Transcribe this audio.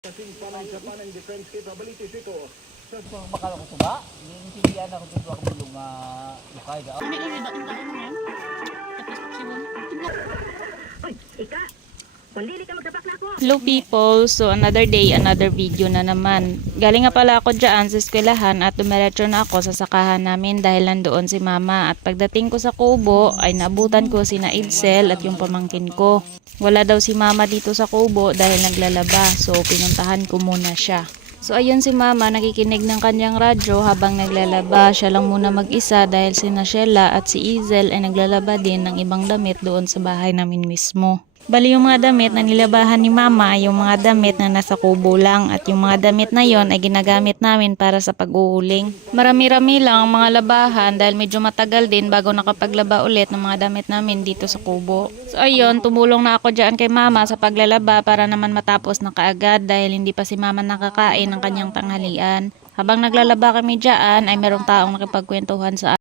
Kasing panay sa panang defense capabilities ito. Bakal ko ba? Intindihan ako dito ako yung lukay daw. Kami kami dating taon mo yan. Tapos siwon. Uy, Ika! Kundili ka magdapak na ako! Hello people, so another day, another video na naman. Galing nga pala ako dyan sa eskwelahan at dumiretso na ako sa sakahan namin dahil nandoon si mama. At pagdating ko sa kubo ay nabutan ko sina Idsel at yung pamangkin ko. Wala daw si mama dito sa kubo dahil naglalaba, so pinuntahan ko muna siya. So ayun si mama nakikinig ng kanyang radyo habang naglalaba. Siya lang muna mag-isa dahil sina Sheila at si Izel ay naglalaba din ng ibang damit doon sa bahay namin mismo. Bali yung mga damit na nilabahan ni mama ay yung mga damit na nasa kubo lang at yung mga damit na yon ay ginagamit namin para sa pag-uuling. Marami-rami lang ang mga labahan dahil medyo matagal din bago nakapaglaba ulit ng mga damit namin dito sa kubo. So ayun, tumulong na ako dyan kay mama sa paglalaba para naman matapos na kaagad dahil hindi pa si mama nakakain ng kanyang tanghalian. Habang naglalaba kami dyan ay merong taong nakipagkwentuhan sa